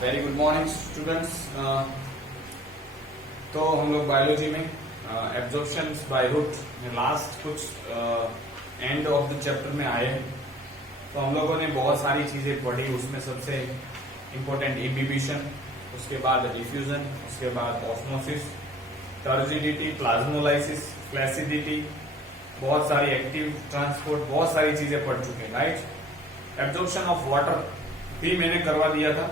Very good morning students. तो हम लोग बायोलॉजी में एब्जॉर्प्शन बाय रूट में लास्ट कुछ एंड ऑफ द चैप्टर में आए हैं। तो हम लोगों ने बहुत सारी चीजें पढ़ी, उसमें सबसे इम्पोर्टेंट इम्बिबिशन, उसके बाद डिफ्यूजन, उसके बाद ऑस्मोसिस, टर्जिडिटी, प्लाज्मोलाइसिस, फ्लैसिडिटी, बहुत सारी एक्टिव ट्रांसपोर्ट, बहुत सारी चीजें पढ़ चुके हैं, राइट। एब्जॉर्प्शन ऑफ वाटर भी मैंने करवा दिया था।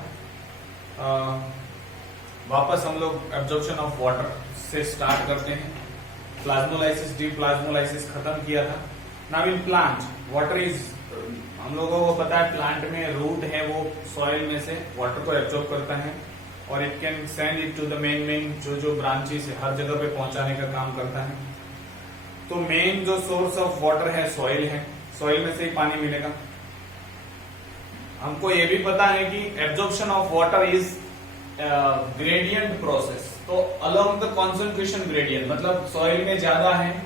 वापस हम लोग एब्जॉर्प्शन ऑफ वाटर से स्टार्ट करते हैं। प्लाज्मोलाइसिस, डीप्लाज्मोलाइसिस खत्म किया था। Now in plant water is, हम लोगों को पता है प्लांट में रूट है, वो सॉइल में से वाटर को एब्जॉर्ब करता है और it can send it to the main जो ब्रांचेस है, हर जगह पे पहुंचाने का काम करता है। तो मेन जो सोर्स ऑफ वाटर है सॉइल है, सॉइल में से ही पानी मिलेगा। हमको ये भी पता है कि absorption of water is gradient process. तो अलोंग द कॉन्सेंट्रेशन ग्रेडियंट, मतलब सॉइल में ज्यादा है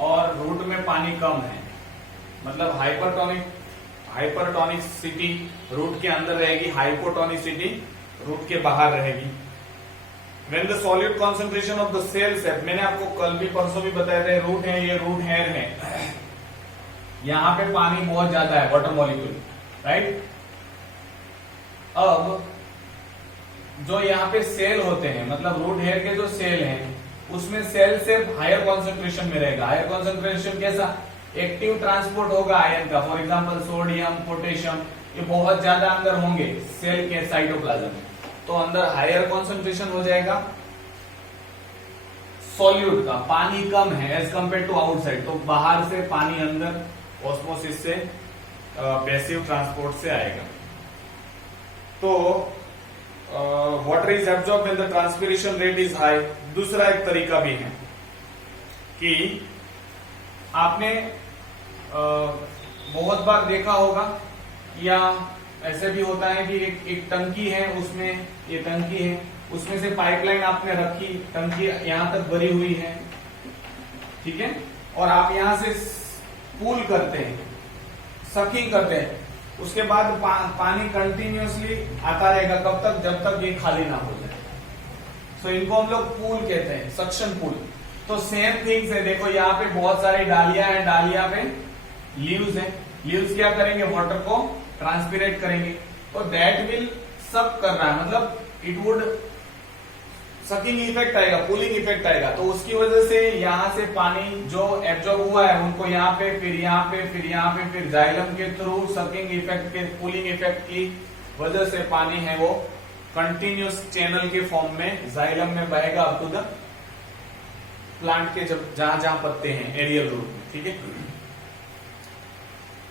और रूट में पानी कम है, मतलब हाइपरटोनिसिटी रूट के अंदर रहेगी, हाइपोटोनिसिटी रूट के बाहर रहेगी। When the solute concentration of the cells है, मैंने आपको कल भी परसों भी बताया था, रूट है, ये रूट हेयर है, यहां पे पानी बहुत ज्यादा है, वाटर मॉलिक्यूल, राइट। अब जो यहाँ पे सेल होते हैं, मतलब रूट हेयर के जो सेल हैं, उसमें सेल से हायर कॉन्सेंट्रेशन में रहेगा। हायर कॉन्सेंट्रेशन कैसा? एक्टिव ट्रांसपोर्ट होगा आयन का, फॉर एग्जाम्पल सोडियम, पोटेशियम, ये बहुत ज्यादा अंदर होंगे सेल के साइटोप्लाज्म में, तो अंदर हायर कॉन्सेंट्रेशन हो जाएगा। सॉल्यूट का पानी कम है एज कंपेयर टू आउटसाइड, तो बाहर से पानी अंदर ऑस्मोसिस से, पैसिव ट्रांसपोर्ट से आएगा। तो water is absorb when the transpiration rate is high. दूसरा एक तरीका भी है कि आपने बहुत बार देखा होगा, या ऐसे भी होता है कि एक टंकी है, उसमें ये टंकी है, उसमें से पाइपलाइन आपने रखी, टंकी यहां तक भरी हुई है, ठीक है, और आप यहां से पूल करते हैं, सकिंग करते हैं, उसके बाद पानी कंटिन्यूअसली आता रहेगा, कब तक? जब तक ये खाली ना हो जाए। सो इनको हम लोग पूल कहते हैं, सक्शन पूल। तो सेम थिंग्स है, देखो यहाँ पे बहुत सारी डालियां हैं, डालियां पे लीव्स हैं, लीव्स क्या करेंगे? वाटर को ट्रांसपिरेट करेंगे, तो दैट विल सक कर रहा है, मतलब इट वुड सकिंग इफेक्ट आएगा, कूलिंग इफेक्ट आएगा, तो उसकी वजह से यहां से पानी जो एब्जॉर्ब हुआ है उनको यहाँ पे, फिर यहाँ पे, फिर यहाँ पे, फिर जाइलम के थ्रू सकिंग इफेक्ट के, कूलिंग इफेक्ट की वजह से पानी है वो कंटिन्यूस चैनल के फॉर्म में जाइलम में बहेगा अप टू द प्लांट के जहां जहां पत्ते हैं, एरियल रूट में, ठीक है।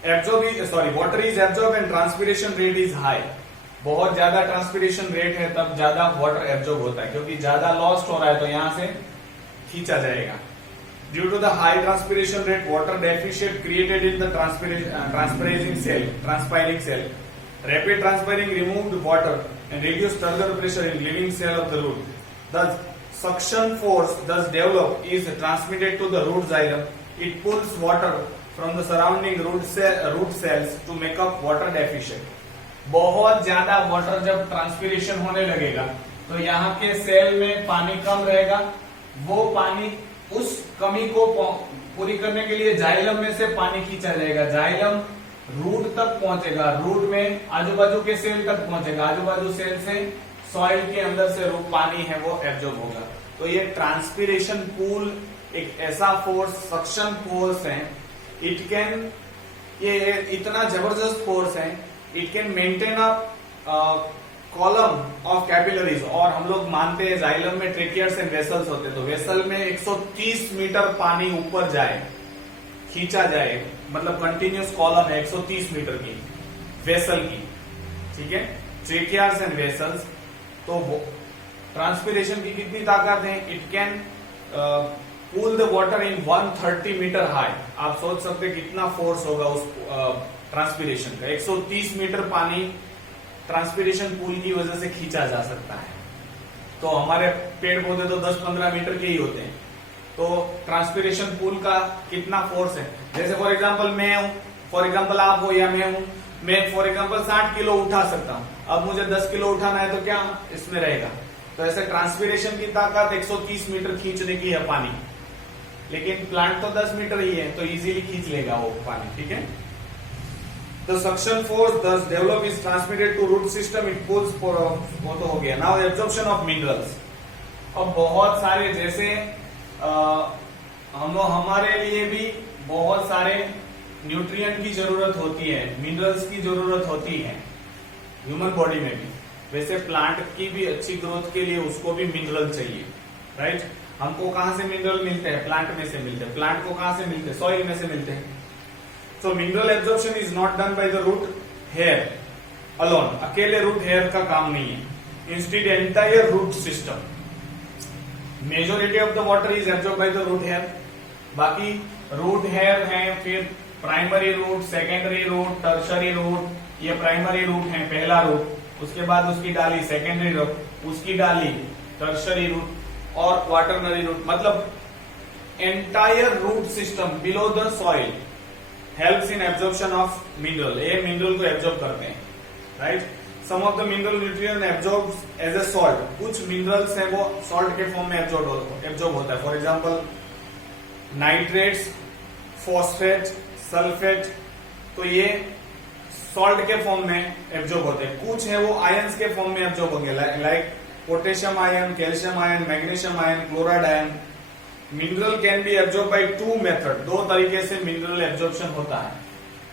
Water is absorb and transpiration rate is high. बहुत ज्यादा ट्रांसपिरेशन रेट है तब ज्यादा वाटर एब्जॉर्ब होता है, क्योंकि ज्यादा लॉस्ट हो रहा है तो यहां से खींचा जाएगा। Due to the high transpiration rate, water deficient created in the transpiring cell, rapid transpiring removed water and reduce turgor pressure in living cell of the root. The suction force thus developed is transmitted to the root xylem. It pulls water from the surrounding root cells to make up water deficient. बहुत ज्यादा water जब transpiration होने लगेगा तो यहाँ के cell में पानी कम रहेगा, वो पानी उस कमी को पूरी करने के लिए जाइलम में से पानी खींचा जाएगा, जाइलम रूट तक पहुंचेगा, रूट में आजू बाजू के सेल तक पहुंचेगा, आजू बाजू सेल से सॉइल के अंदर से पानी है वो एब्जॉर्ब होगा। तो ये ट्रांसपिरेशन पूल एक ऐसा फोर्स, सक्शन फोर्स है, इट कैन, ये इतना जबरदस्त फोर्स है, it can maintain a column of capillaries. और हम लोग मानते हैं जाइलम में ट्रेकियर्स एंड वेसल्स होते हैं, तो वेसल में 130 मीटर पानी ऊपर जाए, खींचा जाए, मतलब कंटिन्यूस कॉलम है 130 मीटर की वेसल की, ठीक है, ट्रेकियर्स एंड वेसल्स। तो ट्रांसपिरेशन की कितनी ताकत है? It can pull the water in 130 metre high. आप सोच सकते कितना फोर्स होगा उस ट्रांसपिरेशन का। 130 मीटर पानी ट्रांसपिरेशन पूल की वजह से खींचा जा सकता है। तो हमारे पेड़ पौधे तो 10-15 मीटर के ही होते हैं, तो ट्रांसपिरेशन पूल का कितना फोर्स है। जैसे फॉर एग्जांपल मैं हूं, फॉर एग्जाम्पल आप हो या मैं हूं, मैं फॉर एग्जाम्पल 60 किलो उठा सकता हूं, अब मुझे 10 किलो उठाना है तो क्या इसमें रहेगा। तो ऐसे ट्रांसपीरेशन की ताकत 130 मीटर खींचने की है पानी, लेकिन प्लांट तो 10 मीटर ही है तो इजीली खींच लेगा वो पानी, ठीक है। The suction force thus developed is transmitted to root system. It pulls for वो तो हो गया। Now absorption of minerals। अब बहुत सारे जैसे हमारे लिए भी बहुत सारे न्यूट्रिएंट की जरूरत होती है, मिनरल्स की जरूरत होती है ह्यूमन बॉडी में भी, वैसे प्लांट की भी अच्छी ग्रोथ के लिए उसको भी मिनरल चाहिए, राइट। हमको कहां से मिनरल मिलते हैं, प्लांट में से मिलते हैं। प्लांट को कहां से मिलते हैं, सॉइल में से मिलते हैं। So mineral absorption is not done by the root hair alone। अकेले रूट हेयर का काम नहीं है, instead entire root system. Majority of the water is absorb by the root hair. बाकी रूट हेयर है, फिर primary root, secondary root, tertiary root. ये primary root है, पहला रूट, उसके बाद उसकी डाली सेकेंडरी रूट, उसकी डाली टर्शरी रूट और क्वाटरनरी रूट। मतलब entire root system below the soil helps in absorption of mineral। ये मिनरल को एब्जॉर्ब करते हैं, right. Some of the mineral nutrient absorbs as a salt. कुछ मिनरल्स है वो सॉल्ट के फॉर्म में एब्जॉर्ब होता है। For example nitrates, phosphate, sulphate, तो ये सॉल्ट के फॉर्म में एब्जॉर्ब होते हैं। कुछ है वो आयंस के फॉर्म में एब्जॉर्ब होंगे, like potassium ion, calcium ion, magnesium ion, chloride ion. Mineral can be absorb by two method. दो तरीके से मिनरल एब्जॉर्प्शन होता है,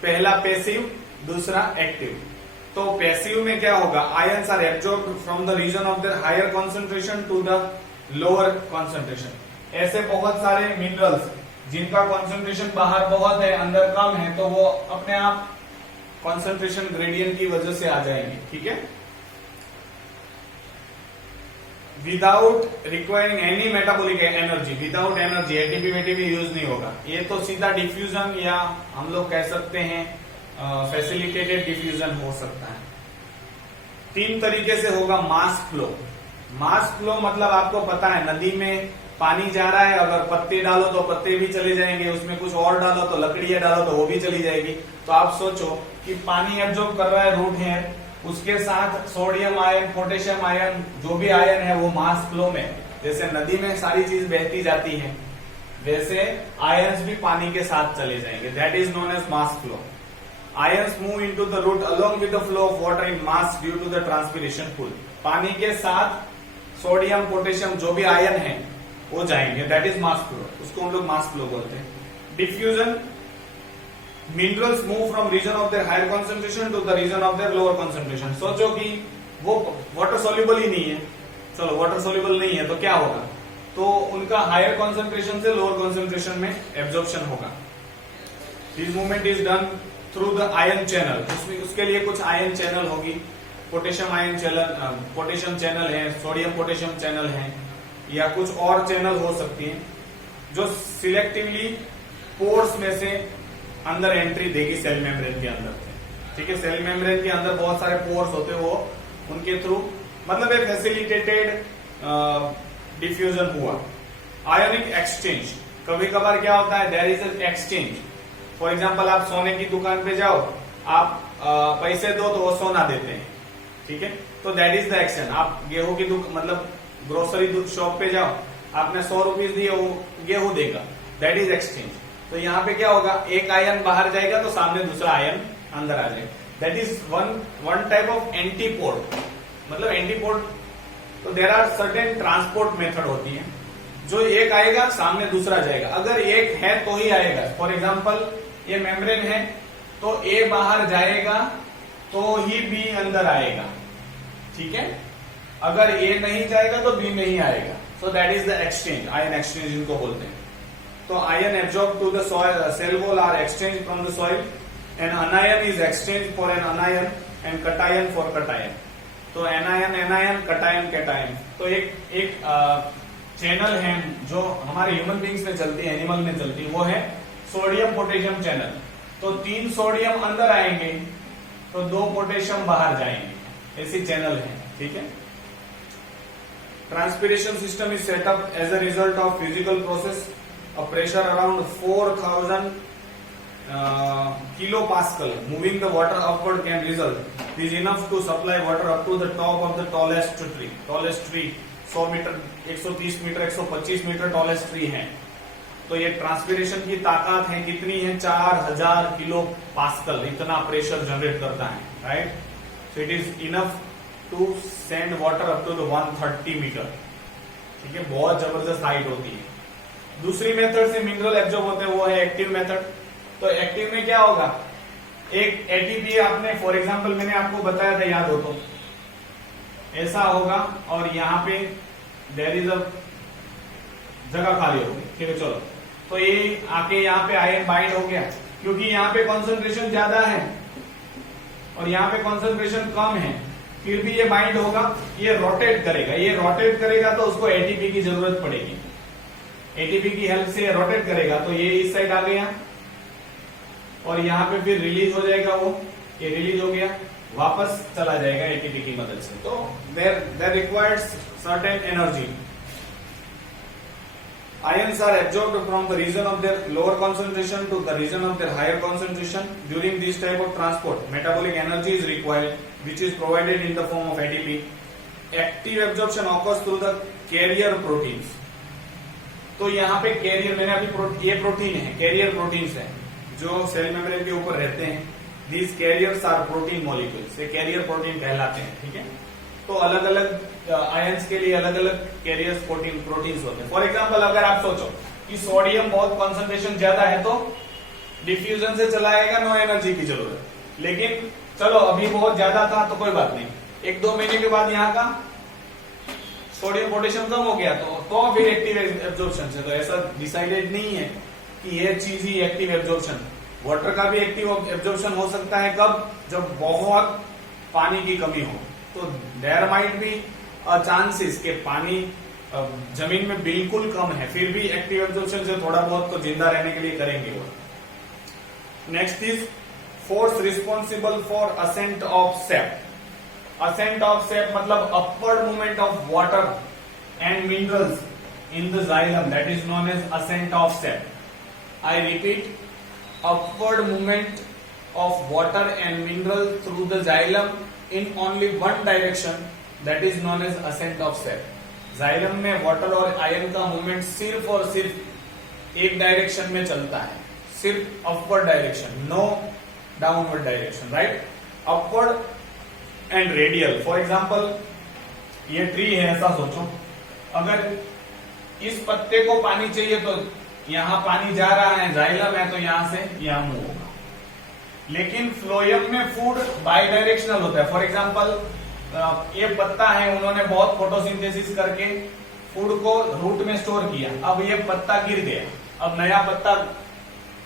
पहला पैसिव, दूसरा एक्टिव। तो पैसिव में क्या होगा, ions are absorbed from the region of their higher concentration to the lower concentration. ऐसे बहुत सारे मिनरल्स जिनका कॉन्सेंट्रेशन बाहर बहुत है, अंदर कम है, तो वो अपने आप कॉन्सेंट्रेशन ग्रेडियंट की वजह से आ जाएंगे, ठीक है। Without requiring any metabolic energy, without energy, ATP वेटीपी यूज नहीं होगा। ये तो सीधा डिफ्यूजन या हम लोग कह सकते हैं फैसिलिटेटेड डिफ्यूजन हो सकता है। तीन तरीके से होगा मास फ्लो। मास फ्लो मतलब आपको पता है, नदी में पानी जा रहा है, अगर पत्ते डालो तो पत्ते भी चले जाएंगे, उसमें कुछ और डालो तो लकड़ियां डालो तो वो भी चली जाएगी। तो आप सोचो कि पानी एब्जॉर्ब कर रहा है रूट हेयर, उसके साथ सोडियम आयन, पोटेशियम आयन, जो भी आयन है वो मास फ्लो में, जैसे नदी में सारी चीज बहती जाती है, वैसे आयंस भी पानी के साथ चले जाएंगे। That is known as mass flow. Ions move into the root along with the flow of water in mass due to the transpiration pull. पानी के साथ सोडियम, पोटेशियम, जो भी आयन है वो जाएंगे, दैट इज मास फ्लो। उसको हम लोग मास फ्लो बोलते हैं। Diffusion, minerals move from region of their higher concentration to the region of their lower concentration. सोचो कि वो वाटर सोल्यूबल ही नहीं है, चलो वाटर सोल्यूबल नहीं है तो क्या होगा, तो उनका हायर कॉन्सेंट्रेशन से लोअर कॉन्सेंट्रेशन में एब्जॉर्प्शन होगा। This movement is done through the ion channel. उसके लिए कुछ आयन चैनल होगी, potassium ion channel, potassium channel है, सोडियम पोटेशियम चैनल है, या कुछ और चैनल हो सकती है जो सिलेक्टिवली पोर्स में से अंदर एंट्री देगी सेल मेम्ब्रेन के अंदर। ठीक है, सेल मेम्ब्रेन के अंदर बहुत सारे पोर्स होते हैं, वो उनके थ्रू मतलब एक फैसिलिटेटेड डिफ्यूजन हुआ। आयोनिक एक्सचेंज, कभी कभार क्या होता है, there is an exchange. For example आप सोने की दुकान पे जाओ, आप पैसे दो तो वो सोना देते हैं, ठीक है, तो दैट इज द एक्सचेंज। आप गेहूं की मतलब ग्रोसरी शॉप पे जाओ, आपने 100 रुपीज दिए, वो गेहूं देगा, दैट इज एक्सचेंज। तो यहाँ पे क्या होगा, एक आयन बाहर जाएगा तो सामने दूसरा आयन अंदर आ जाएगा, that is one type of antiport. मतलब एंटीपोड, तो there are certain transport method होती है, जो एक आएगा सामने दूसरा जाएगा, अगर एक है तो ही आएगा। फॉर एग्जाम्पल ये मेम्ब्रेन है तो ए बाहर जाएगा तो ही बी अंदर आएगा, ठीक है, अगर ए नहीं जाएगा तो बी नहीं आएगा। So that is the exchange, ion exchange इनको बोलते हैं। तो ion absorb to the soil, cell wall are exchange from the soil, and anion is exchange for an anion and cation for cation. तो anion anion, cation cation. तो एक channel है जो हमारे ह्यूमन बींग्स में चलती है, एनिमल में चलती है, वो है सोडियम पोटेशियम चैनल। तो 3 सोडियम अंदर आएंगे तो 2 पोटेशियम बाहर जाएंगे, ऐसी चैनल है, ठीक है। Transpiration system is set up as a result of physical process. A pressure around 4000 kilo pascal moving the water upward can result is enough to supply water up to the top of the tallest tree 100 metre, 130 metre, 125 metre tallest tree है। तो ये transpiration की ताकत है कितनी है, 4000 kilo pascal, इतना pressure generate करता है, right. So it is enough to send water up to the 130 metre, ठीक है, बहुत जबरदस्त हाइट होती है। दूसरी मेथड से मिनरल एब्जॉर्ब होते हैं वो है एक्टिव मेथड। तो एक्टिव में क्या होगा, एक एटीपी आपने फॉर एग्जांपल मैंने आपको बताया था, याद हो तो, ऐसा होगा और यहाँ पे देयर इज अ जगह खाली होगी, ठीक है, चलो, तो ये आके यहाँ पे आयन बाइंड हो गया, क्योंकि यहाँ पे कॉन्सेंट्रेशन ज्यादा है और यहाँ पे कॉन्सेंट्रेशन कम है, फिर भी ये बाइंड होगा, ये रोटेट करेगा, ये रोटेट करेगा तो उसको एटीपी की जरूरत पड़ेगी, एटीपी की हेल्प से रोटेट करेगा, तो ये इस साइड आ गया और यहाँ पे फिर रिलीज हो जाएगा, वो ये रिलीज हो गया, वापस चला जाएगा एटीपी की मदद से। तो there requires certain energy. Ions are absorbed from the region of their lower concentration to the region of their higher concentration. During this type of transport, metabolic energy is required, which is provided in the form of ATP. Active absorption occurs through the carrier proteins. तो यहाँ पे career, मैंने अभी ये protein है, carrier proteins है जो cell membrane के ऊपर रहते हैं। These carriers are protein molecules, ये कैरियर प्रोटीन कहलाते हैं, ठीक है। तो अलग अलग आयंस के लिए अलग अलग कैरियर्स प्रोटीन्स होते हैं। फॉर एग्जांपल अगर आप सोचो कि सोडियम बहुत कॉन्सेंट्रेशन ज्यादा है तो डिफ्यूजन से चलाएगा, नो एनर्जी की जरूरत, लेकिन चलो अभी बहुत ज्यादा था तो कोई बात नहीं, 1-2 महीने के बाद यहाँ का सोडियम पोटेशियम कम हो गया तो फिर एक्टिव एब्जॉर्प्शन से। तो ऐसा डिसाइडेड नहीं है कि ये चीज ही एक्टिव एब्जॉर्प्शन। वाटर का भी एक्टिव एब्जॉर्प्शन हो सकता है कब, जब बहुत पानी की कमी हो, तो देयर माइट बी चांसेस के पानी जमीन में बिल्कुल कम है, फिर भी एक्टिव एब्जॉर्प्शन से थोड़ा बहुत तो जिंदा रहने के लिए करेंगे वो। Next is force responsible for ascent of sap. Ascent of sap मतलब upward movement of water and minerals in the xylem, that is known as ascent of sap. I repeat, upward movement of water and mineral through the xylem in only one direction, that is known as ascent of sap. xylem में water और ion का movement सिर्फ और सिर्फ एक direction में चलता है, सिर्फ upward direction, no downward direction, right. Upward and radial. For example ये ट्री है, ऐसा सोचो, अगर इस पत्ते को पानी चाहिए तो यहां पानी जा रहा है, जाइलम है, तो यहां से यहां मूव होगा, लेकिन फ्लोएम में फूड बाई डायरेक्शनल होता है। फॉर एग्जांपल ये पत्ता है, उन्होंने बहुत फोटोसिंथेसिस करके फूड को रूट में स्टोर किया, अब ये पत्ता गिर गया, अब नया पत्ता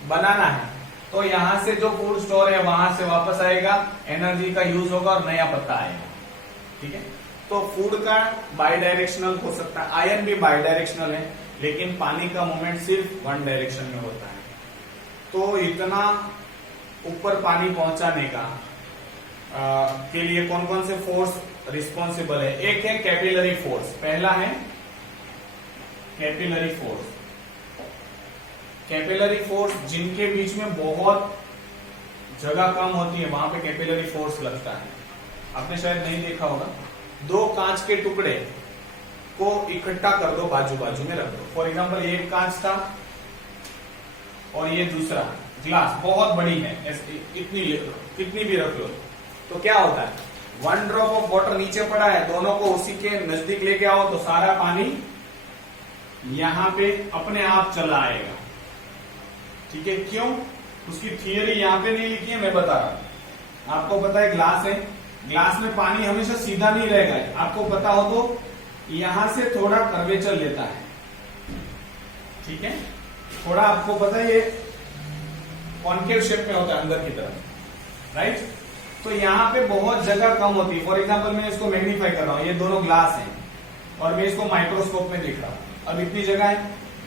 बनाना है, तो यहां से जो फूड स्टोर है वहां से वापस आएगा, एनर्जी का यूज होगा और नया पत्ता आएगा, ठीक है। तो फूड का बाई डायरेक्शनल हो सकता है, आयन भी बाई डायरेक्शनल है, लेकिन पानी का मूवमेंट सिर्फ वन डायरेक्शन में होता है। तो इतना ऊपर पानी पहुंचाने का के लिए कौन कौन से फोर्स रिस्पॉन्सिबल है? एक है कैपिलरी फोर्स, पहला है कैपिलरी फोर्स। कैपिलरी फोर्स जिनके बीच में बहुत जगह कम होती है वहां पे कैपिलरी फोर्स लगता है। आपने शायद नहीं देखा होगा, 2 कांच के टुकड़े को इकट्ठा कर दो, बाजू बाजू में रख दो। फॉर एग्जांपल ये एक कांच था और ये दूसरा ग्लास बहुत बड़ी है, इतनी कितनी भी रख लो, तो क्या होता है, 1 ड्रॉप ऑफ वाटर नीचे पड़ा है, दोनों को उसी के नजदीक लेके आओ तो सारा पानी यहां पे अपने आप चला आएगा, ठीक है। क्यों? उसकी थियरी यहां पे नहीं लिखी है, मैं बता रहा हूं। आपको पता है ग्लास है, ग्लास में पानी हमेशा सीधा नहीं रहेगा, आपको पता हो तो यहां से थोड़ा कर्वेचर लेता है, ठीक है, थोड़ा आपको पता है ये कॉन्केव शेप में होता है अंदर की तरफ, राइट। तो यहाँ पे बहुत जगह कम होती है। फॉर एग्जांपल मैं इसको मैग्नीफाई कर रहा हूं, ये दोनों ग्लास हैं और मैं इसको माइक्रोस्कोप में देख रहा हूं, अब इतनी जगह है।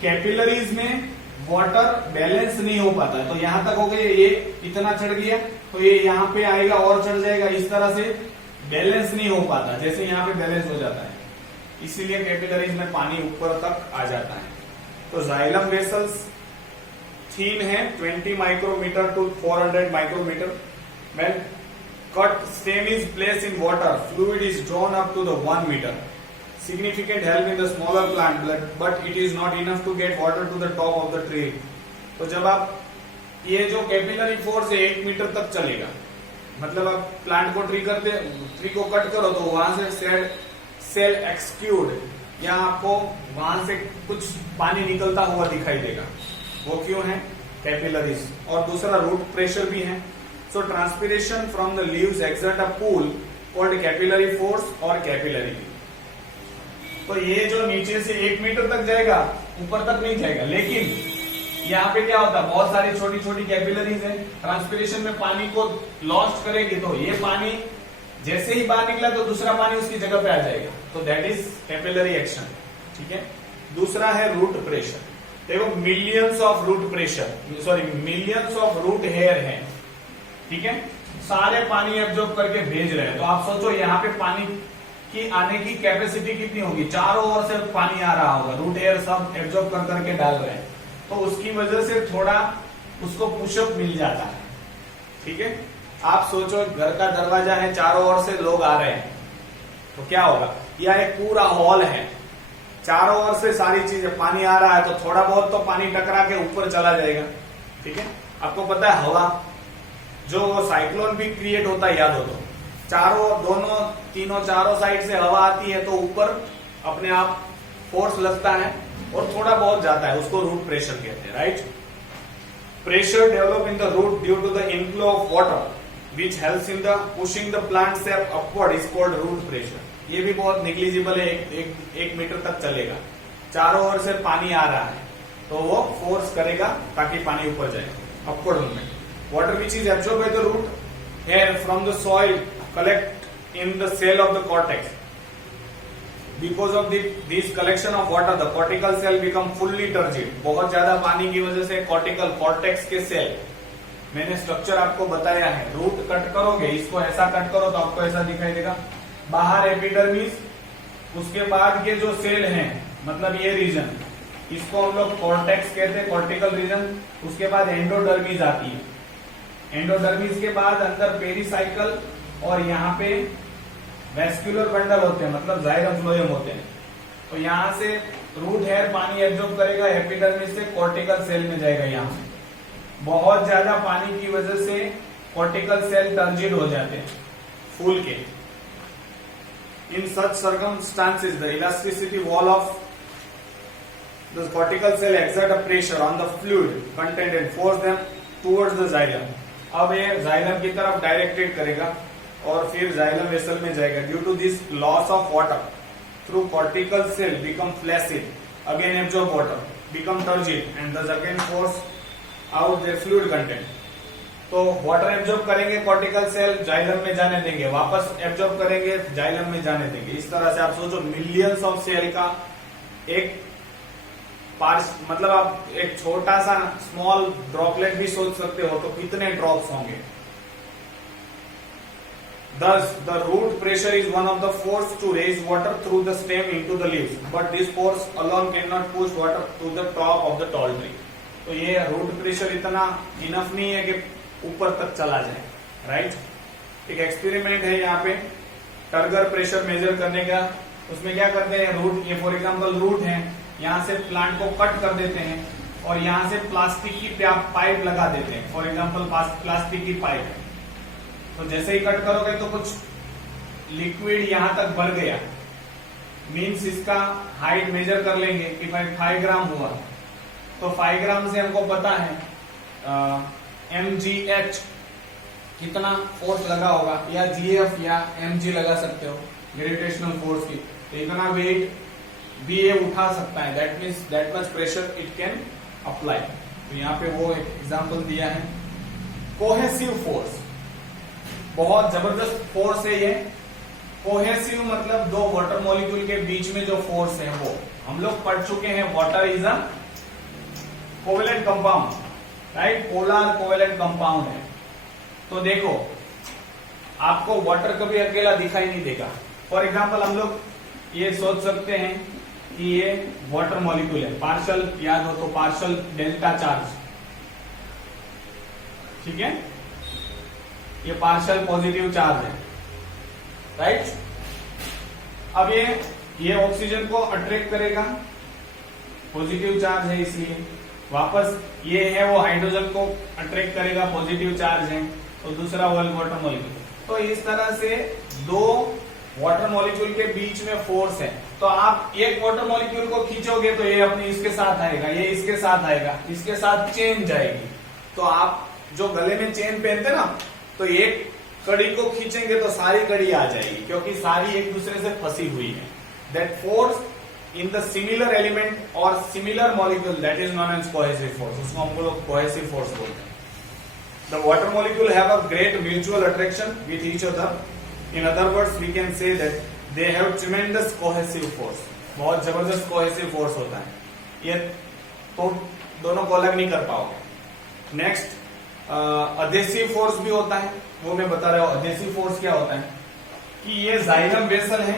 कैपिलरीज में वाटर बैलेंस नहीं हो पाता है, तो यहां तक हो गया, ये इतना चढ़ गया तो ये यहाँ पे आएगा और चढ़ जाएगा, इस तरह से बैलेंस नहीं हो पाता, जैसे यहाँ पे बैलेंस हो जाता है, इसीलिए कैपिलरीज में पानी ऊपर तक आ जाता है। तो जाइलम वेसल्स थीन है 20 micrometre to 400 micrometre. When cut stem is placed in water, fluid is drawn up to the 1 meter. Significant help in the smaller plant, but it is not enough to get water to the top of the tree. तो जब आप ये जो capillary force है 1 metre तक चलेगा, मतलब आप प्लांट को ट्री को कट करो तो वहां से सेल एक्सक्यूड या आपको वहां से कुछ पानी निकलता हुआ दिखाई देगा। वो क्यों है? कैपिलरीज। और दूसरा रूट प्रेशर भी है। So transpiration from the leaves exert a pull called capillary force और कैपिलरी। तो ये जो नीचे से 1 मीटर तक जाएगा, ऊपर तक नहीं जाएगा, लेकिन यहाँ पे क्या होता है, बहुत सारी छोटी छोटी कैपिलरीज है, ट्रांसपिरेशन में पानी को लॉस्ट करेगी, तो ये पानी जैसे ही बाहर निकला तो दूसरा पानी उसकी जगह पे आ जाएगा। तो दैट इज कैपिलरी एक्शन। ठीक है। दूसरा है रूट प्रेशर। देखो मिलियंस ऑफ रूट हेयर है, ठीक है, सारे पानी एब्जॉर्ब करके भेज रहे हैं। तो आप सोचो यहाँ पे पानी की आने की कैपेसिटी कितनी होगी, चारों ओर से पानी आ रहा होगा, रूट हेयर सब एब्जॉर्ब कर करके डाल रहे हैं, तो उसकी वजह से थोड़ा उसको पुशअप मिल जाता है। ठीक है। आप सोचो घर का दरवाजा है, चारों ओर से लोग आ रहे हैं, तो क्या होगा, या एक पूरा हॉल है, चारों ओर से सारी चीजें, पानी आ रहा है, तो थोड़ा बहुत तो पानी टकरा के ऊपर चला जाएगा। ठीक है। आपको पता है हवा जो साइक्लोन भी क्रिएट होता है, याद हो तो चारों साइड से हवा आती है, तो ऊपर अपने आप फोर्स लगता है और थोड़ा बहुत जाता है, उसको रूट प्रेशर कहते हैं। Right. Pressure develop in the root due to the inflow of water which helps in the pushing the plant sap upward is called root pressure. ये भी बहुत निग्लिजिबल है, एक मीटर तक चलेगा, चारों ओर से पानी आ रहा है, तो वो फोर्स करेगा ताकि पानी ऊपर जाए, upward movement. Water which is absorb by the root hair from the soil collect in the cell of the cortex. Because of this collection of water, the cortical cell become fully turgid. बहुत ज्यादा पानी की वजह से cortex के cell, मैंने structure आपको बताया है, रूट कट करोगे, इसको ऐसा कट करो तो आपको ऐसा दिखाई देगा, बाहर एपिडर्मिस, उसके बाद के जो सेल हैं, मतलब ये रीजन, इसको हम लोग कॉर्टेक्स कहते हैं, कॉर्टिकल रीजन। उसके बाद एंडोडर्मिस आती है, एंडोडर्मिस के बाद अंदर पेरिसाइकल और यहाँ पे वेस्क्यूलर बंडल होते हैं, मतलब जाइलम फ्लोएम होते हैं। तो यहाँ से रूट हेयर पानी एब्जॉर्ब करेगा, एपिडर्मिस से कॉर्टिकल सेल में जाएगा। यहाँ बहुत ज्यादा पानी की वजह से कॉर्टिकल सेल टर्जिड हो जाते हैं, फूल के। In such circumstances the elasticity wall of the cortical cell exert a pressure on the fluid content and force them towards the xylem. अब ये जाइलम की तरफ डायरेक्टेड करेगा और फिर जाइलम वेसल में जाएगा। Due to this loss of water through cortical cell become flaccid, again absorb water, become turgid and thus again force out their fluid content। तो वाटर एब्जॉर्ब करेंगे कॉर्टिकल सेल, जाइलम में जाने देंगे, वापस absorb करेंगे, xylem में जाने देंगे। इस तरह से आप सोचो मिलियंस ऑफ सेल का एक पार्ट, मतलब आप एक छोटा सा स्मॉल ड्रॉपलेट भी सोच सकते हो, तो कितने ड्रॉप्स होंगे। Thus, the root pressure is one of the force to raise water through the stem into the leaves, but this force alone cannot push water to the top of the tall tree। तो ये root pressure इतना enough नहीं है कि ऊपर तक चला जाए। राइट। एक एक्सपेरिमेंट है यहाँ पे टर्गर प्रेशर मेजर करने का। उसमें क्या करते हैं, रूट, ये फॉर एग्जांपल रूट है, यहाँ से प्लांट को कट कर देते हैं और यहाँ से प्लास्टिक की पाइप लगा देते हैं, फॉर एग्जांपल प्लास्टिक की पाइप। तो जैसे ही कट करोगे तो कुछ लिक्विड यहां तक बढ़ गया, मीन्स इसका हाइट मेजर कर लेंगे कि 5 ग्राम हुआ, तो 5 ग्राम से हमको पता है mgh कितना फोर्स लगा होगा, या gf या mg लगा सकते हो, ग्रेविटेशनल फोर्स की। तो इतना वेट भी ये उठा सकता है, that means that much pressure it can apply. तो यहाँ पे वो एक एग्जाम्पल दिया है। कोहेसिव फोर्स, बहुत जबरदस्त फोर्स है ये। कोहेसिव मतलब दो वाटर मॉलिक्यूल के बीच में जो फोर्स है, वो हम लोग पढ़ चुके हैं, water is a covalent compound, right, polar covalent compound है। तो देखो आपको वाटर कभी अकेला दिखाई नहीं देगा। फॉर एग्जांपल हम लोग ये सोच सकते हैं कि ये वाटर मॉलिक्यूल है, पार्शियल, याद हो तो पार्शियल डेल्टा चार्ज, ठीक है, ये पार्शियल पॉजिटिव चार्ज है, राइट। अब ये ऑक्सीजन को अट्रैक्ट करेगा, पॉजिटिव चार्ज है इसलिए। वापस ये है वो हाइड्रोजन को अट्रैक्ट करेगा, पॉजिटिव चार्ज है, तो दूसरा वाटर मॉलिक्यूल। तो इस तरह से दो वाटर मॉलिक्यूल के बीच में फोर्स है। तो आप एक वाटर मॉलिक्यूल को खींचोगे तो ये अपनी इसके साथ आएगा, ये इसके साथ आएगा, इसके साथ चेन जाएगी। तो आप जो गले में चेन पहनते ना, तो एक कड़ी को खींचेंगे तो सारी कड़ी आ जाएगी, क्योंकि सारी एक दूसरे से फंसी हुई है। That force in the similar element और similar molecule, that is known as cohesive force. उसको हम लोग कोहेसिव फोर्स बोलते हैं। The water molecule have a great mutual attraction with each other. In other words we can say that they have tremendous cohesive force. बहुत जबरदस्त cohesive force होता है, ये तो दोनों को अलग नहीं कर पाओगे। नेक्स्ट अधेसिव फोर्स भी होता है, वो मैं बता रहा हूं। अधेसिव फोर्स क्या होता है कि ये जाइलम वेसल है।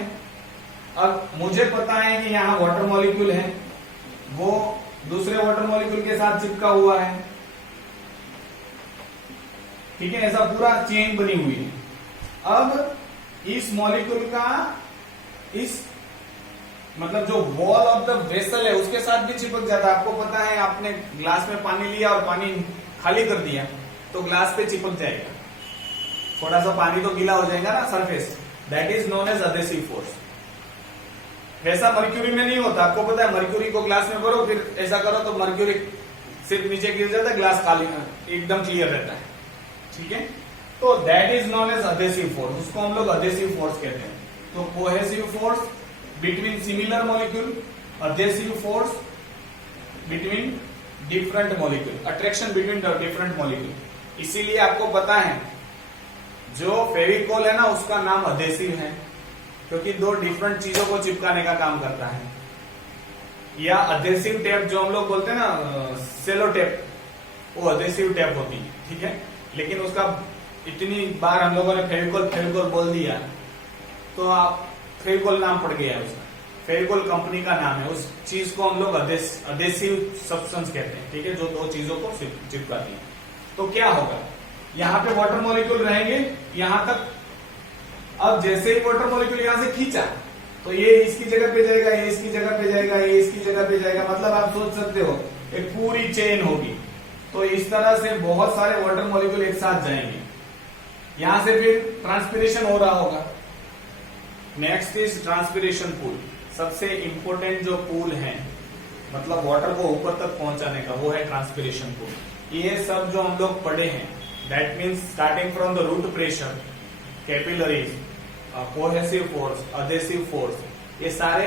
अब मुझे पता है कि यहाँ वाटर मॉलिक्यूल है, वो दूसरे वाटर मॉलिक्यूल के साथ चिपका हुआ है, ठीक है, ऐसा पूरा चेन बनी हुई है। अब इस मॉलिक्यूल का इस मतलब जो वॉल ऑफ द वेसल है उसके साथ भी चिपक जाता है। आपको पता है, आपने ग्लास में पानी लिया और पानी खाली कर दिया तो ग्लास पे चिपक जाएगा, थोड़ा सा पानी तो गीला हो जाएगा ना surface, that is known as adhesive force. वैसा मर्क्यूरी में नहीं होता। आपको पता है, मर्क्यूरी को ग्लास में भरो, फिर ऐसा करो तो मर्क्यूरी सिर्फ नीचे गिर जाता है, ग्लास खाली एकदम क्लियर रहता है, ठीक है। तो that is known as adhesive force, उसको हम लोग अधेसिव फोर्स कहते हैं। तो cohesive force between similar molecule, adhesive force between different molecule, attraction between different molecule. इसीलिए आपको पता है जो फेविकोल है ना, उसका नाम अधेसिव है, क्योंकि दो डिफरेंट चीजों को चिपकाने का काम करता है। या अधेसिव टेप जो हम लोग बोलते हैं ना, सेलो टेप, वो अधेसिव टेप होती है, ठीक है। लेकिन उसका इतनी बार हम लोगों ने फेविकोल बोल दिया तो आप फेविकोल नाम पड़ गया है उसका, फेविकोल कंपनी का नाम है। उस चीज को हम लोग अधेसिव सब्सटेंस कहते हैं, ठीक है, जो दो चीजों को चिपकाती है। तो क्या होगा, यहाँ पे वाटर मॉलिक्यूल रहेंगे यहां तक। अब जैसे ही वाटर मॉलिक्यूल यहां से खींचा तो ये इसकी जगह पे जाएगा, ये इसकी जगह पे जाएगा, ये इसकी जगह पे जाएगा। मतलब आप सोच सकते हो एक पूरी चेन होगी। तो इस तरह से बहुत सारे वाटर मॉलिक्यूल एक साथ जाएंगे, यहां से फिर ट्रांसपिरेशन हो रहा होगा। Next is transpiration pool. सबसे इंपॉर्टेंट जो पूल है, मतलब वाटर को ऊपर तक पहुंचाने का, वो है ट्रांसपिरेशन पूल। ये सब जो हम लोग पढ़े हैं, that means starting from the root pressure, capillaries, cohesive force, adhesive force, ये सारे